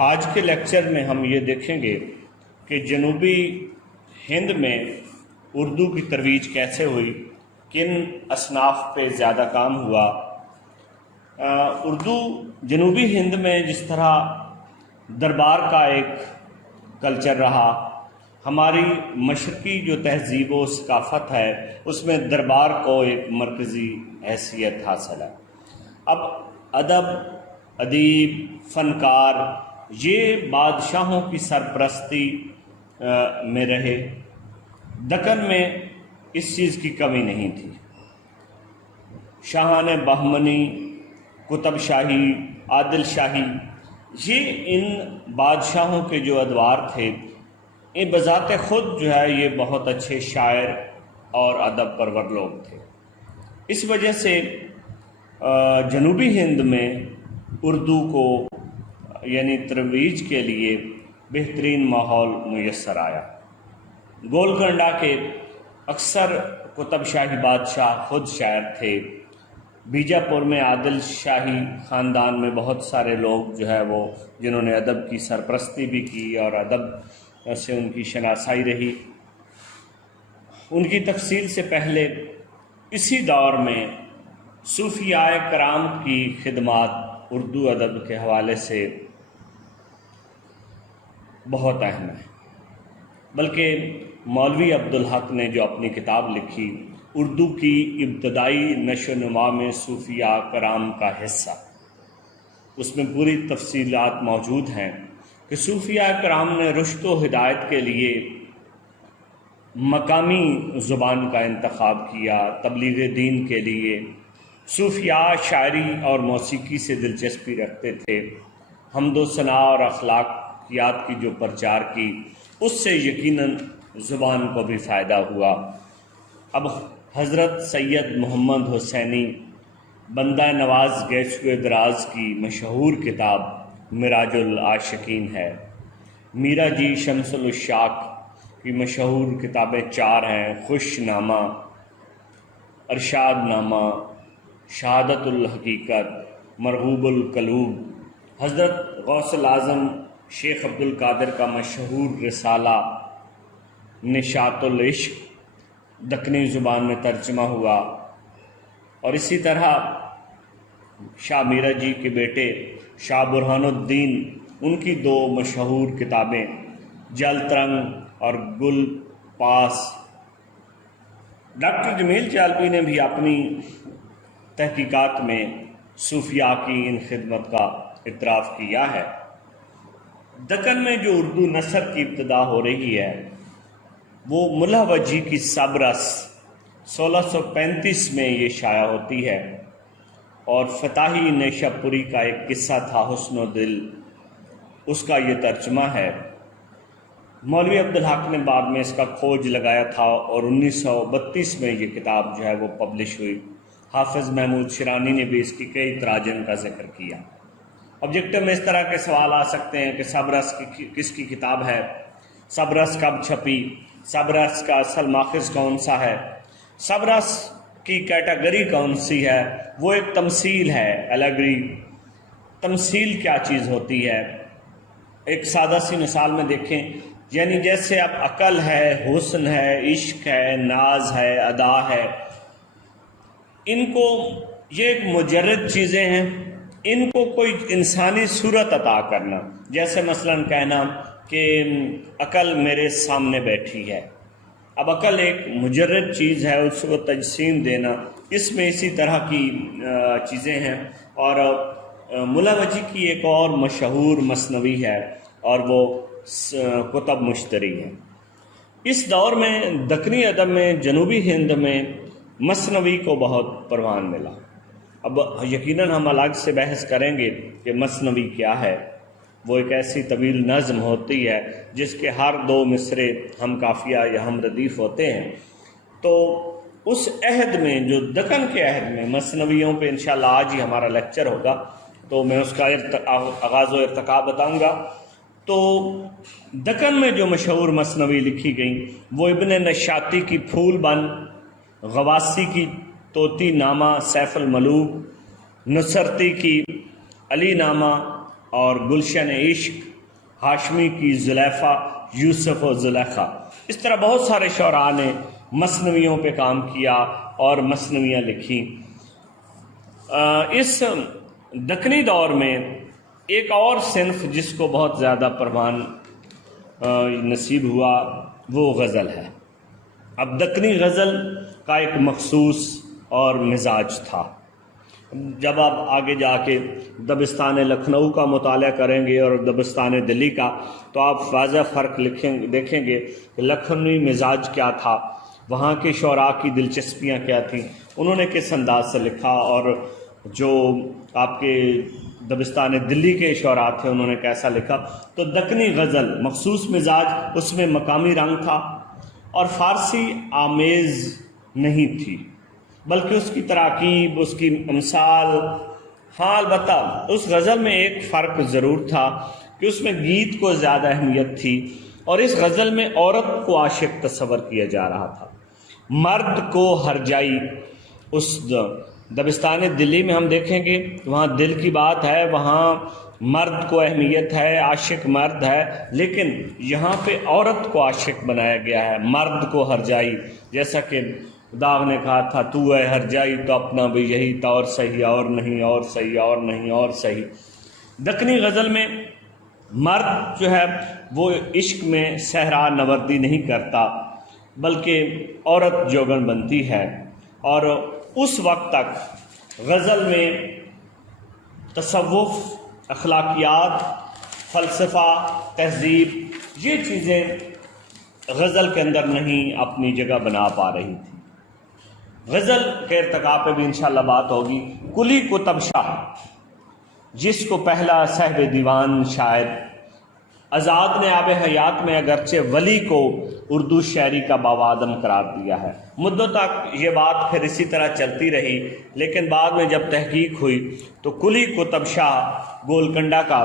آج کے لیکچر میں ہم یہ دیکھیں گے کہ جنوبی ہند میں اردو کی ترویج کیسے ہوئی، کن اصناف پہ زیادہ کام ہوا۔ اردو جنوبی ہند میں جس طرح دربار کا ایک کلچر رہا، ہماری مشرقی جو تہذیب و ثقافت ہے اس میں دربار کو ایک مرکزی حیثیت حاصل ہے۔ اب ادب، ادیب، فنکار یہ بادشاہوں کی سرپرستی میں رہے۔ دکن میں اس چیز کی کمی نہیں تھی۔ شاہان بہمنی، قطب شاہی، عادل شاہی، یہ ان بادشاہوں کے جو ادوار تھے، یہ بذات خود جو ہے یہ بہت اچھے شاعر اور ادب پرور لوگ تھے۔ اس وجہ سے جنوبی ہند میں اردو کو یعنی ترویج کے لیے بہترین ماحول میسر آیا۔ گولکنڈہ کے اکثر قطب شاہی بادشاہ خود شاعر تھے۔ بیجاپور میں عادل شاہی خاندان میں بہت سارے لوگ جو ہے وہ جنہوں نے ادب کی سرپرستی بھی کی اور ادب سے ان کی شناسائی رہی۔ ان کی تفصیل سے پہلے اسی دور میں صوفیاء کرام کی خدمات اردو ادب کے حوالے سے بہت اہم ہے، بلکہ مولوی عبدالحق نے جو اپنی کتاب لکھی اردو کی ابتدائی نشو و نما میں صوفیاء کرام کا حصہ، اس میں پوری تفصیلات موجود ہیں کہ صوفیاء کرام نے رشد و ہدایت کے لیے مقامی زبان کا انتخاب کیا۔ تبلیغ دین کے لیے صوفیاء شاعری اور موسیقی سے دلچسپی رکھتے تھے۔ حمد و ثناء اور اخلاقیات کی جو پرچار کی، اس سے یقیناً زبان کو بھی فائدہ ہوا۔ اب حضرت سید محمد حسینی بندہ نواز گیسوئے دراز کی مشہور کتاب معراج العاشقین ہے۔ میرا جی شمس العشاق کی مشہور کتابیں 4 ہیں: خوش نامہ، ارشاد نامہ، شہادت الحقیقت، مرغوب القلوب۔ حضرت غوث الاعظم شیخ عبد القادر کا مشہور رسالہ نشاط العشق دکنی زبان میں ترجمہ ہوا، اور اسی طرح شاہ میرا جی کے بیٹے شاہ برہان الدین، ان کی 2 مشہور کتابیں جل ترنگ اور گل پاس۔ ڈاکٹر جمیل چالپی نے بھی اپنی تحقیقات میں صوفیاء کی ان خدمت کا اعتراف کیا ہے۔ دکن میں جو اردو نثر کی ابتدا ہو رہی ہے وہ ملا وجی کی سبرس 1635 میں یہ شائع ہوتی ہے، اور فتاحی نیشہ پوری کا ایک قصہ تھا حسن و دل، اس کا یہ ترجمہ ہے۔ مولوی عبدالحق نے بعد میں اس کا کھوج لگایا تھا، اور 1932 میں یہ کتاب جو ہے وہ پبلش ہوئی۔ حافظ محمود شیرانی نے بھی اس کی کئی تراجم کا ذکر کیا۔ آبجیکٹو میں اس طرح کے سوال آ سکتے ہیں کہ سبرس کس کی کتاب ہے، سبرس کب چھپی، سبرس کا اصل ماخذ کون سا ہے، سبرس کی کیٹیگری کون سی ہے۔ وہ ایک تمثیل ہے، الگری۔ تمثیل کیا چیز ہوتی ہے؟ ایک سادہ سی مثال میں دیکھیں، یعنی جیسے اب عقل ہے، حسن ہے، عشق ہے، ناز ہے، ادا ہے، ان کو یہ ایک مجرد چیزیں ہیں، ان کو کوئی انسانی صورت عطا کرنا، جیسے مثلا کہنا کہ عقل میرے سامنے بیٹھی ہے۔ اب عقل ایک مجرد چیز ہے، اس کو تجسیم دینا، اس میں اسی طرح کی چیزیں ہیں۔ اور ملا وجی کی ایک اور مشہور مثنوی ہے، اور وہ کتب مشتری ہے۔ اس دور میں دکنی ادب میں جنوبی ہند میں مثنوی کو بہت پروان ملا۔ اب یقیناً ہم الگ سے بحث کریں گے کہ مثنوی کیا ہے۔ وہ ایک ایسی طویل نظم ہوتی ہے جس کے ہر 2 مصرے ہم قافیہ یا ہم ردیف ہوتے ہیں۔ تو اس عہد میں، جو دکن کے عہد میں، مثنویوں پہ انشاءاللہ آج ہی ہمارا لیکچر ہوگا، تو میں اس کا آغاز و ارتقا بتاؤں گا۔ تو دکن میں جو مشہور مثنوی لکھی گئیں وہ ابن نشاطی کی پھول بند، غواسی کی طوطی نامہ سیف الملوک، نصرتی کی علی نامہ، اور گلشن عشق، ہاشمی کی زلیخا، یوسف و زلیخا، اس طرح بہت سارے شعراء نے مثنویوں پہ کام کیا اور مثنویاں لکھی۔ اس دکنی دور میں ایک اور صنف جس کو بہت زیادہ پروان نصیب ہوا وہ غزل ہے۔ اب دکنی غزل کا ایک مخصوص اور مزاج تھا۔ جب آپ آگے جا کے دبستان لکھنؤ کا مطالعہ کریں گے اور دبستان دلی کا تو آپ واضح فرق دیکھیں گے کہ لکھنوی مزاج کیا تھا، وہاں کے شعراء کی دلچسپیاں کیا تھیں، انہوں نے کس انداز سے لکھا، اور جو آپ کے دبستان دلی کے شعراء تھے انہوں نے کیسا لکھا۔ تو دکنی غزل مخصوص مزاج، اس میں مقامی رنگ تھا اور فارسی آمیز نہیں تھی، بلکہ اس کی تراکیب، اس کی امثال، ہاں البتہ اس غزل میں ایک فرق ضرور تھا کہ اس میں گیت کو زیادہ اہمیت تھی، اور اس غزل میں عورت کو عاشق تصور کیا جا رہا تھا، مرد کو ہرجائی۔ اس دبستان دلی میں ہم دیکھیں گے وہاں دل کی بات ہے، وہاں مرد کو اہمیت ہے، عاشق مرد ہے، لیکن یہاں پہ عورت کو عاشق بنایا گیا ہے، مرد کو ہرجائی۔ جیسا کہ داغ نے کہا تھا، تو اے ہرجائی تو اپنا بھی یہی تھا، اور صحیح اور نہیں، اور صحیح اور نہیں، اور صحیح۔ دکنی غزل میں مرد جو ہے وہ عشق میں صحرا نوردی نہیں کرتا، بلکہ عورت جوگن بنتی ہے، اور اس وقت تک غزل میں تصوف، اخلاقیات، فلسفہ، تہذیب، یہ چیزیں غزل کے اندر نہیں اپنی جگہ بنا پا رہی تھی۔ غزل کے ارتقاء پہ بھی انشاءاللہ بات ہوگی۔ کلی کتب شاہ، جس کو پہلا صاحب دیوان شاعر آزاد نے آب حیات میں اگرچہ ولی کو اردو شاعری کا باوادم قرار دیا ہے، مدتوں تک یہ بات پھر اسی طرح چلتی رہی، لیکن بعد میں جب تحقیق ہوئی تو کلی کتب شاہ گولکنڈہ کا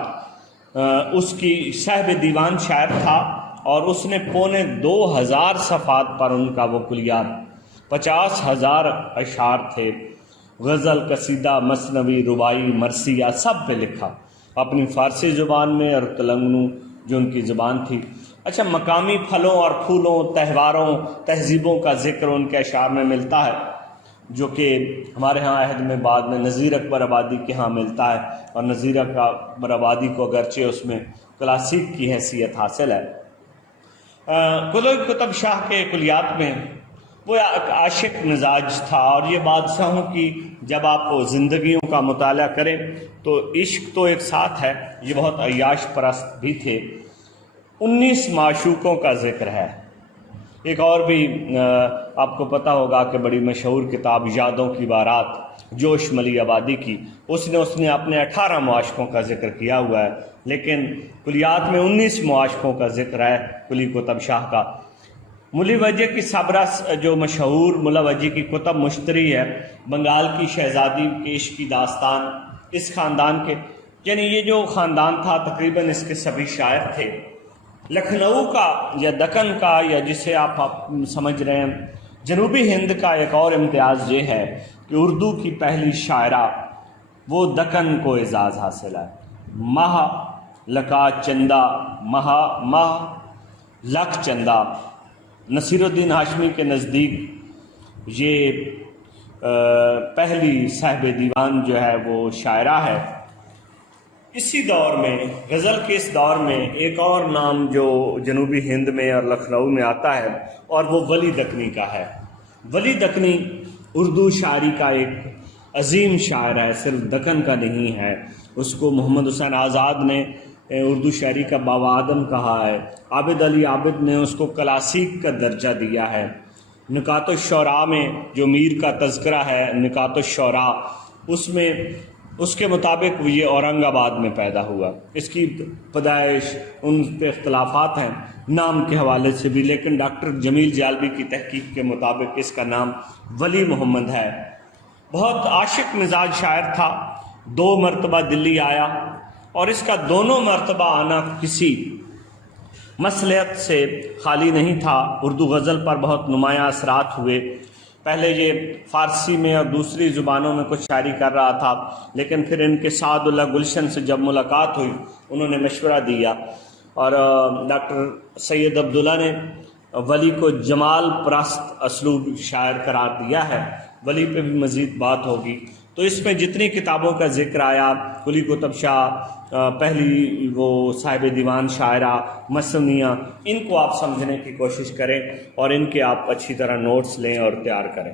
اس کی صاحب دیوان شاعر تھا، اور اس نے 2500 صفحات پر ان کا وہ کلیات، 50,000 اشعار تھے، غزل، قصیدہ، مثنوی، رباعی، مرثیہ، سب پہ لکھا اپنی فارسی زبان میں اور تلنگنو جو ان کی زبان تھی۔ اچھا، مقامی پھلوں اور پھولوں، تہواروں، تہذیبوں کا ذکر ان کے اشعار میں ملتا ہے، جو کہ ہمارے ہاں عہد میں بعد میں نذیر اکبر آبادی کے ہاں ملتا ہے، اور نذیر اکبر آبادی کو اگرچہ اس میں کلاسیک کی حیثیت حاصل ہے۔ کلی کتب شاہ کے کلیات میں وہ ایک عاشق مزاج تھا، اور یہ بادشاہوں کی جب آپ زندگیوں کا مطالعہ کریں تو عشق تو ایک ساتھ ہے، یہ بہت عیاش پرست بھی تھے۔ 19 معشوقوں کا ذکر ہے۔ ایک اور بھی آپ کو پتہ ہوگا کہ بڑی مشہور کتاب یادوں کی بارات جوش ملی آبادی کی، اس نے اپنے 18 معاشقوں کا ذکر کیا ہوا ہے، لیکن کلیات میں 19 معاشقوں کا ذکر ہے کلی کتب شاہ کا۔ ملی وجہ کی صبرہ جو مشہور ملا وجہ کی کتب مشتری ہے، بنگال کی شہزادی کے عشق کی داستان، اس خاندان کے، یعنی یہ جو خاندان تھا تقریباً اس کے سبھی شاعر تھے۔ لکھنؤ کا یا دکن کا، یا جسے آپ سمجھ رہے ہیں جنوبی ہند کا، ایک اور امتیاز یہ ہے کہ اردو کی پہلی شاعرہ وہ دکن کو اعزاز حاصل ہے۔ ماہ لکا چندہ، ماہ لکھ چندہ، نصیر الدین ہاشمی کے نزدیک یہ پہلی صاحب دیوان جو ہے وہ شاعرہ ہے۔ اسی دور میں، غزل کے اس دور میں، ایک اور نام جو جنوبی ہند میں اور لکھنؤ میں آتا ہے، اور وہ ولی دکنی کا ہے۔ ولی دکنی اردو شاعری کا ایک عظیم شاعر ہے، صرف دکن کا نہیں ہے، اس کو محمد حسین آزاد نے اردو شاعری کا باوادم کہا ہے، عابد علی عابد نے اس کو کلاسیک کا درجہ دیا ہے۔ نکات الشعراء میں جو میر کا تذکرہ ہے، نکات الشعراء، اس میں اس کے مطابق یہ اورنگ آباد میں پیدا ہوا۔ اس کی پیدائش، ان پہ اختلافات ہیں نام کے حوالے سے بھی، لیکن ڈاکٹر جمیل جالبی کی تحقیق کے مطابق اس کا نام ولی محمد ہے۔ بہت عاشق مزاج شاعر تھا، 2 مرتبہ دلی آیا، اور اس کا دونوں مرتبہ آنا کسی مصلحت سے خالی نہیں تھا۔ اردو غزل پر بہت نمایاں اثرات ہوئے۔ پہلے یہ فارسی میں اور دوسری زبانوں میں کچھ شاعری کر رہا تھا، لیکن پھر ان کے سعد اللہ گلشن سے جب ملاقات ہوئی انہوں نے مشورہ دیا اور ڈاکٹر سید عبداللہ نے ولی کو جمال پرست اسلوب شاعر قرار دیا ہے۔ ولی پہ بھی مزید بات ہوگی۔ تو اس میں جتنی کتابوں کا ذکر آیا، قلی قطب شاہ، پہلی وہ صاحب دیوان شاعرہ، مثنیہ، ان کو آپ سمجھنے کی کوشش کریں اور ان کے آپ اچھی طرح نوٹس لیں اور تیار کریں۔